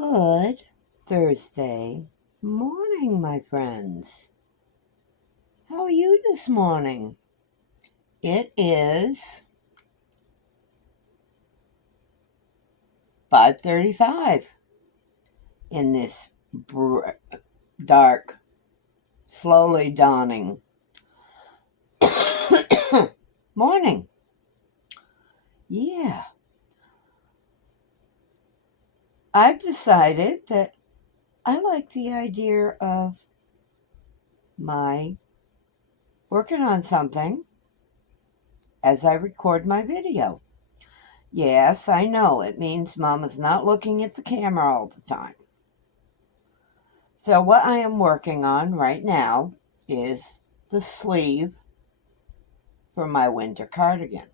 Good Thursday morning, my friends. How are you this morning? It is 5:35 in this dark, slowly dawning morning. Yeah, I've decided that I like the idea of my working on something as I record my video. Yes, I know it means Mama's not looking at the camera all the time. So what I am working on right now is the sleeve for my winter cardigan,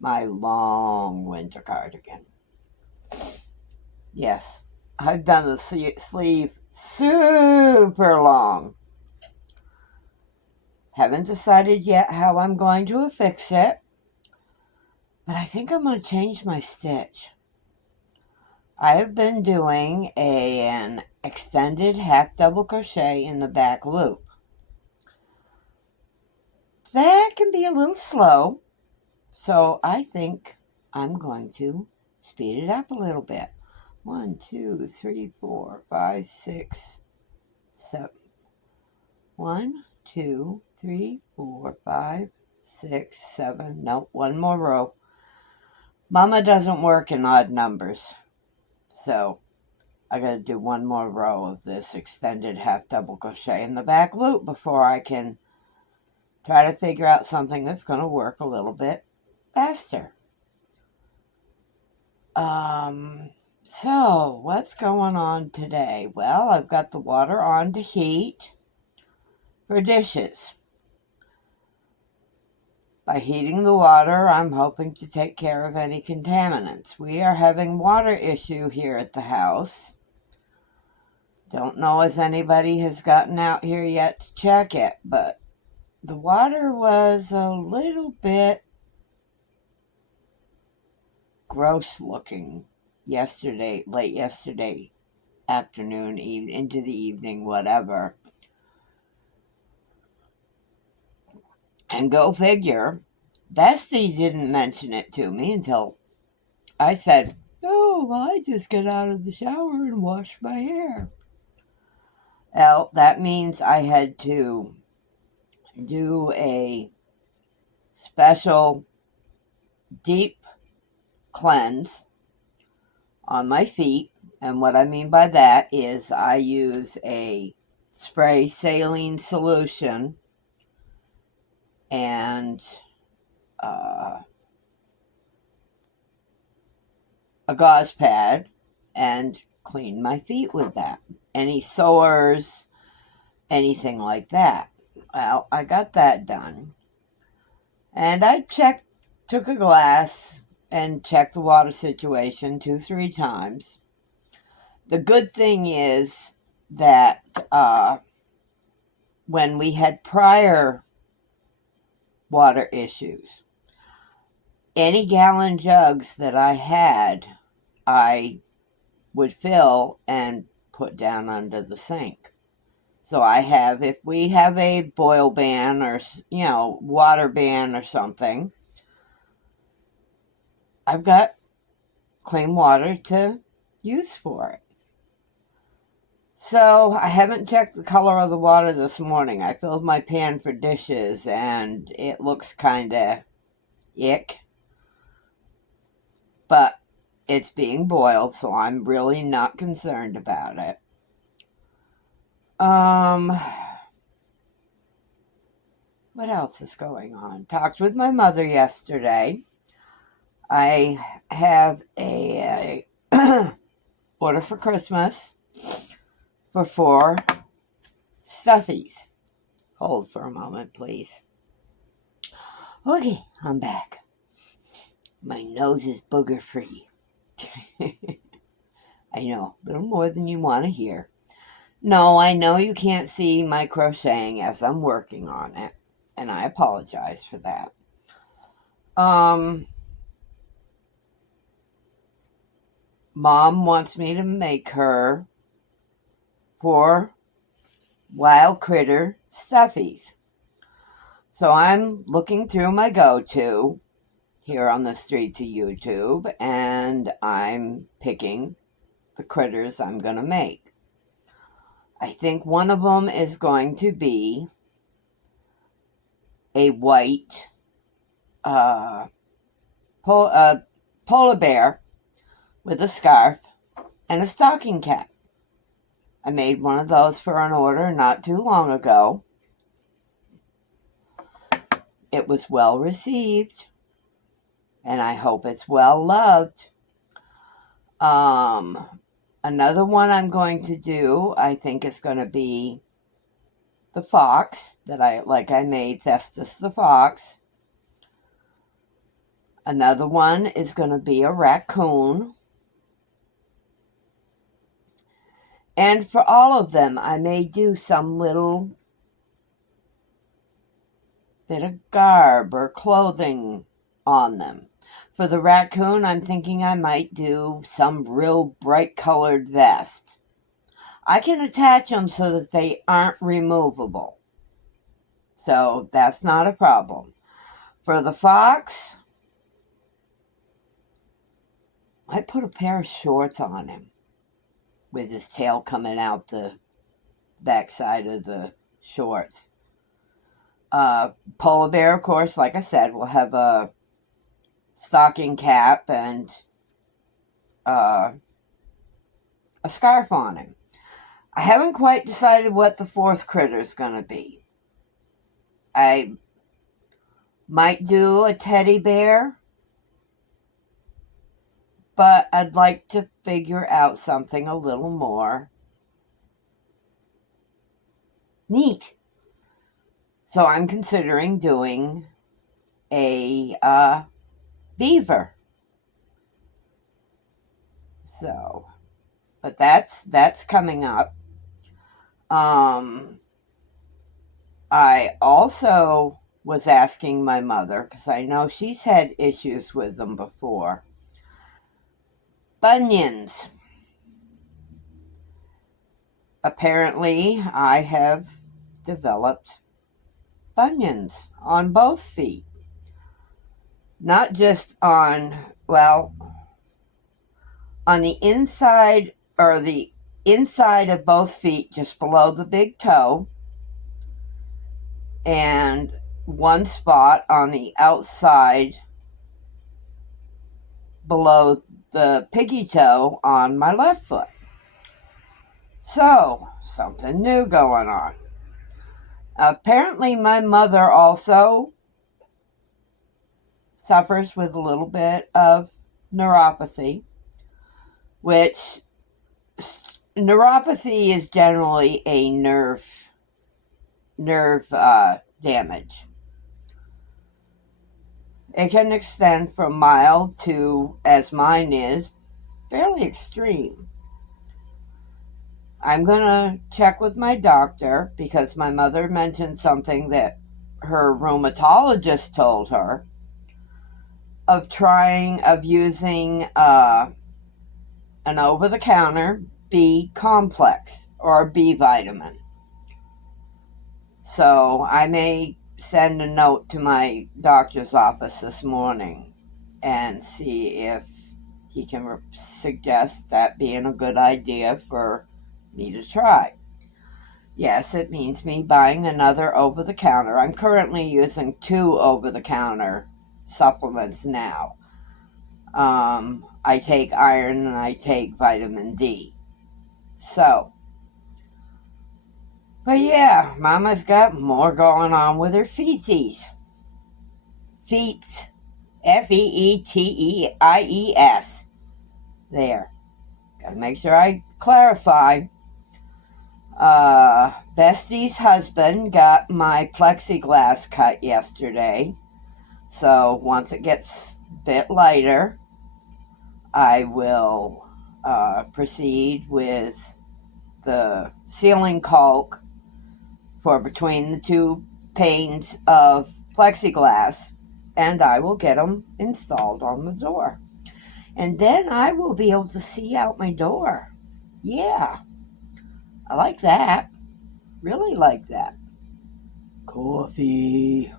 my long winter cardigan. Yes, I've done the sleeve super long. Haven't decided yet how I'm going to affix it, but I think I'm going to change my stitch. I have been doing an extended half double crochet in the back loop. That can be a little slow, so I think I'm going to speed it up a little bit. 1, 2, 3, 4, 5, 6, 7. 1, 2, 3, 4, 5, 6, 7. Nope, one more row. Mama doesn't work in odd numbers, so I got to do one more row of this extended half double crochet in the back loop before I can try to figure out something that's going to work a little bit faster. So what's going on today? Well, I've got the water on to heat for dishes. By heating the water, I'm hoping to take care of any contaminants. We are having water issue here at the house. Don't know if anybody has gotten out here yet to check it, but the water was a little bit gross looking late yesterday afternoon, into the evening, whatever. And go figure, Bessie didn't mention it to me until I said, "Oh, well, I just get out of the shower and wash my hair." Well, that means I had to do a special deep cleanse on my feet. And what I mean by that is I use a spray saline solution and a gauze pad and clean my feet with that. Any sores, anything like that. Well, I got that done. And I took a glass and checked the water situation 2-3 times. The good thing is that when we had prior water issues, any gallon jugs that I had, I would fill and put down under the sink. So if we have a boil ban or, water ban or something, I've got clean water to use for it. So I haven't checked the color of the water this morning. I filled my pan for dishes and it looks kind of ick. But it's being boiled, so I'm really not concerned about it. What else is going on? Talked with my mother yesterday. I have a order for Christmas for 4 stuffies. Hold for a moment, please. Okay, I'm back. My nose is booger free. I know, a little more than you want to hear. No, I know you can't see my crocheting as I'm working on it, and I apologize for that. Mom wants me to make her 4 wild critter stuffies. So I'm looking through my go-to here on the streets of YouTube, and I'm picking the critters I'm going to make. I think one of them is going to be a white polar bear with a scarf and a stocking cap. I made one of those for an order not too long ago. It was well received, and I hope it's well loved. Another one I'm going to do, I think, is going to be the fox that I made Festus the fox. Another one is going to be a raccoon. And for all of them, I may do some little bit of garb or clothing on them. For the raccoon, I'm thinking I might do some real bright colored vest. I can attach them so that they aren't removable. So that's not a problem. For the fox, I put a pair of shorts on him with his tail coming out the backside of the shorts. Polar bear, of course, like I said, will have a stocking cap and a scarf on him. I haven't quite decided what the 4th critter is going to be. I might do a teddy bear, but I'd like to figure out something a little more neat. So I'm considering doing a beaver. So, but that's coming up. I also was asking my mother, because I know she's had issues with them before. Bunions. Apparently, I have developed bunions on both feet. Not just on the inside, or the inside of both feet, just below the big toe, and one spot on the outside below the piggy toe on my left foot. So, something new going on. Apparently, my mother also suffers with a little bit of neuropathy, which neuropathy is generally a nerve damage. It can extend from mild to, as mine is, fairly extreme. I'm going to check with my doctor, because my mother mentioned something that her rheumatologist told her, of using an over-the-counter B complex or B vitamin. So I may send a note to my doctor's office this morning and see if he can suggest that being a good idea for me to try. Yes, it means me buying another over-the-counter. I'm currently using 2 over-the-counter supplements now. I take iron and I take vitamin D. So, but yeah, Mama's got more going on with her feetsies. Feets. Feeteies. There. Gotta make sure I clarify. Bestie's husband got my plexiglass cut yesterday. So once it gets a bit lighter, I will proceed with the ceiling caulk for between the 2 panes of plexiglass, and I will get them installed on the door. And then I will be able to see out my door. Yeah, I like that. Really like that. Coffee.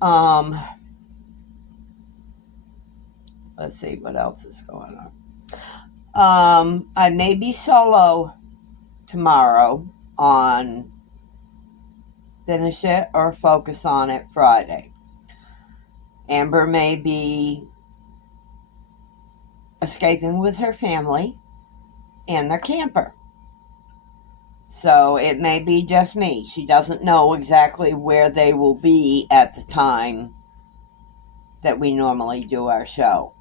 Um, let's see what else is going on. I may be solo tomorrow on Finish It or Focus on It Friday. Amber may be escaping with her family and their camper. So it may be just me. She doesn't know exactly where they will be at the time that we normally do our show.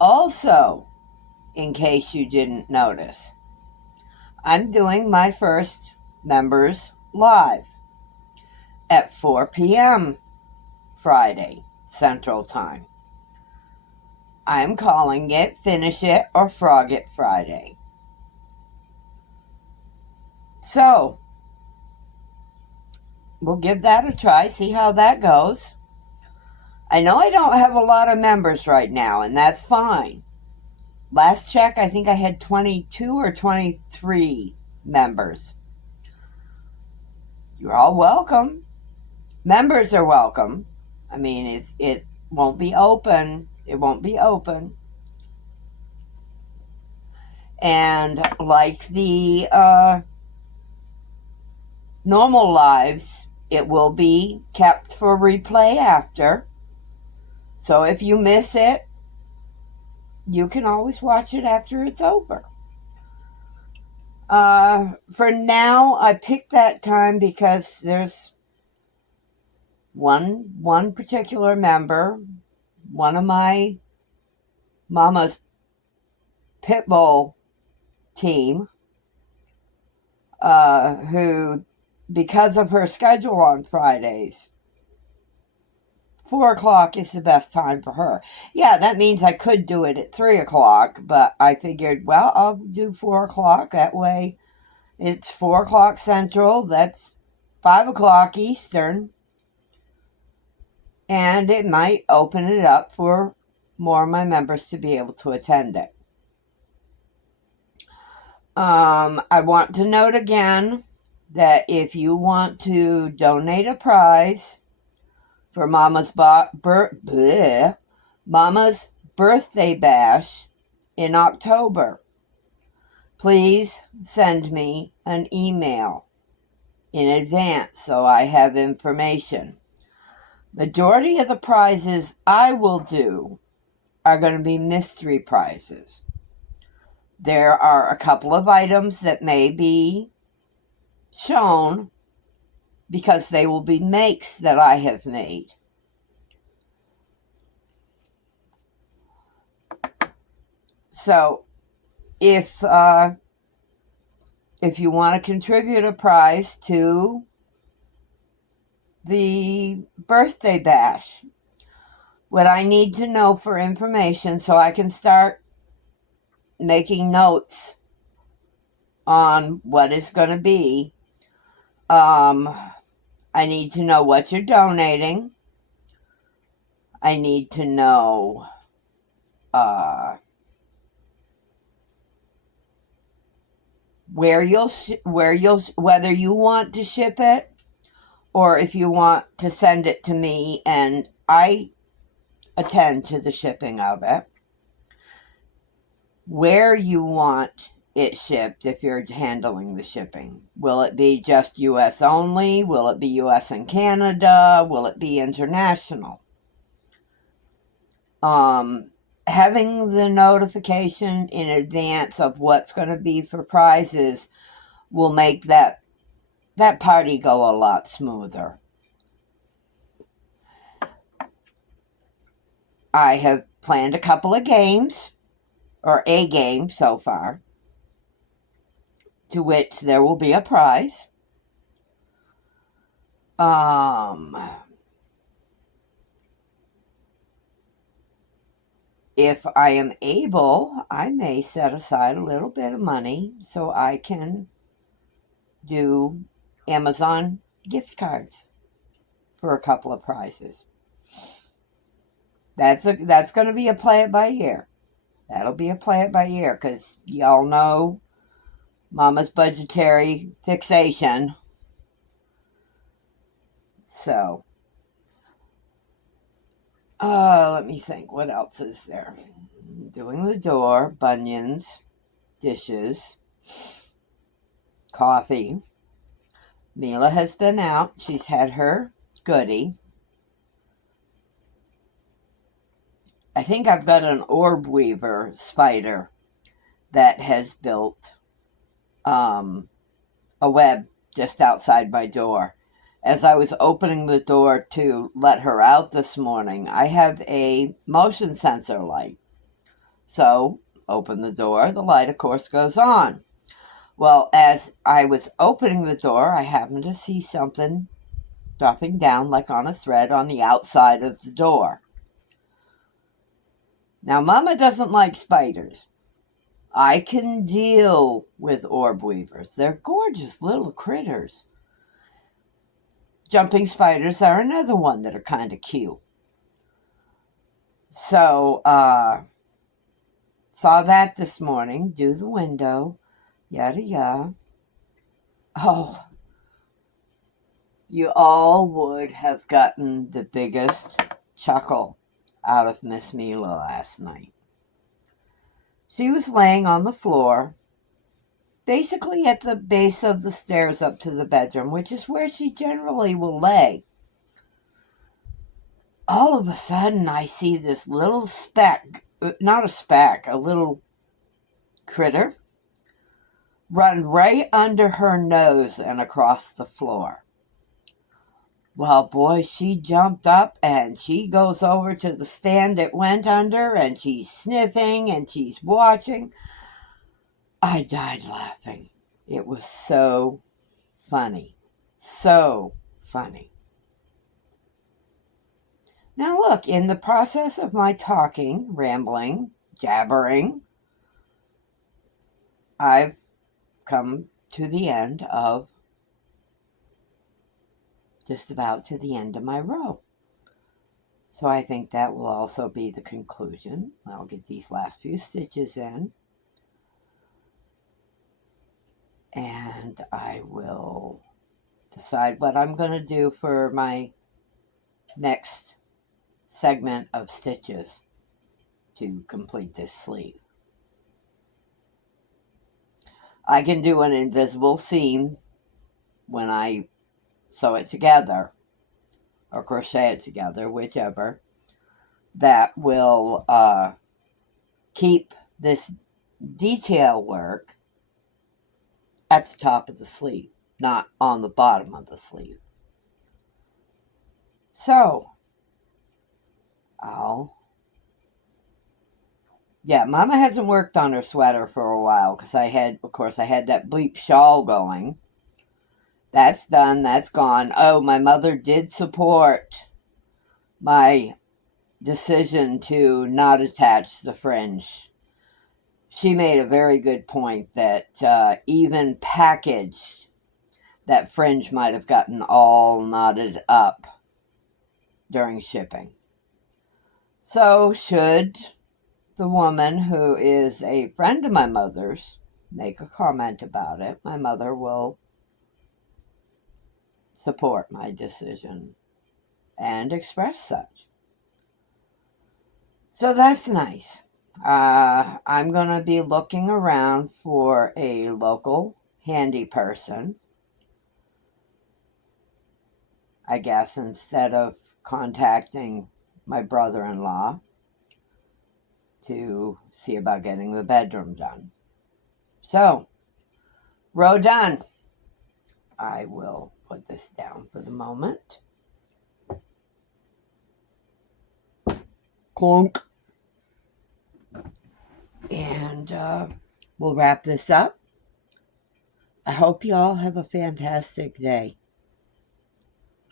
Also, in case you didn't notice, I'm doing my first members live at 4 p.m. Friday Central Time. I'm calling it Finish It or Frog It Friday. So, we'll give that a try, see how that goes. I know I don't have a lot of members right now, and that's fine. Last check, I think I had 22 or 23 members. You're all welcome. Members are welcome. I mean, it won't be open. It won't be open. And like the normal lives, it will be kept for replay after. So if you miss it, you can always watch it after it's over. For now, I picked that time because there's one particular member, one of my mama's pit bull team, who, because of her schedule on Fridays, 4 o'clock is the best time for her. Yeah, that means I could do it at 3 o'clock, but I figured, well, I'll do 4 o'clock. That way it's 4 o'clock Central. That's 5 o'clock Eastern. And it might open it up for more of my members to be able to attend it. I want to note again that if you want to donate a prize for Mama's birthday bash in October, please send me an email in advance so I have information. Majority of the prizes I will do are going to be mystery prizes. There are a couple of items that may be shown because they will be makes that I have made. So if you want to contribute a prize to the birthday bash, what I need to know for information so I can start making notes on what it's going to be, I need to know what you're donating. I need to know whether you want to ship it or if you want to send it to me and I attend to the shipping of it. Where you want it shipped if you're handling the shipping. Will it be just U.S. only? Will it be U.S. and Canada? Will it be international? Having the notification in advance of what's going to be for prizes will make that party go a lot smoother. I have planned a couple of games, or a game so far, to which there will be a prize. If I am able, I may set aside a little bit of money so I can do Amazon gift cards for a couple of prizes. That's going to be a play it by ear. That'll be a play it by ear because y'all know Mama's budgetary fixation. So, let me think. What else is there? Doing the door, bunions, dishes, coffee. Mila has been out. She's had her goodie. I think I've got an orb weaver spider that has built a web just outside my door. As I was opening the door to let her out this morning, I have a motion sensor light. So, open the door, the light, of course, goes on. Well, as I was opening the door, I happened to see something dropping down like on a thread on the outside of the door. Now, Mama doesn't like spiders. I can deal with orb weavers. They're gorgeous little critters. Jumping spiders are another one that are kind of cute. So, saw that this morning, do the window, yada yada. Oh, you all would have gotten the biggest chuckle out of Miss Mila last night. She was laying on the floor, basically at the base of the stairs up to the bedroom, which is where she generally will lay. All of a sudden, I see this little speck, not a speck, a little critter, run right under her nose and across the floor. Well, boy, she jumped up and she goes over to the stand it went under and she's sniffing and she's watching. I died laughing. It was so funny. So funny. Now look, in the process of my talking, rambling, jabbering, I've come to the end of, just about to the end of my row. So I think that will also be the conclusion. I'll get these last few stitches in. And I will decide what I'm going to do for my next segment of stitches to complete this sleeve. I can do an invisible seam when I sew it together or crochet it together, whichever, that will keep this detail work at the top of the sleeve, not on the bottom of the sleeve. So, Mama hasn't worked on her sweater for a while because I had that bleep shawl going. That's done. That's gone. Oh, my mother did support my decision to not attach the fringe. She made a very good point that even packaged, that fringe might have gotten all knotted up during shipping. So should the woman who is a friend of my mother's make a comment about it, my mother will support my decision and express such. So that's nice. I'm going to be looking around for a local handy person, I guess, instead of contacting my brother-in-law to see about getting the bedroom done. So, row done. I will put this down for the moment. Clunk. And we'll wrap this up. I hope you all have a fantastic day.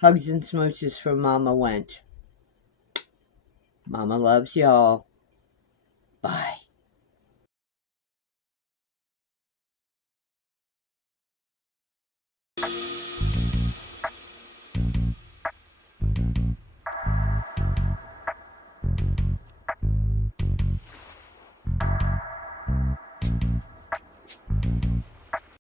Hugs and smooches from Mama Wench. Mama loves y'all. Bye.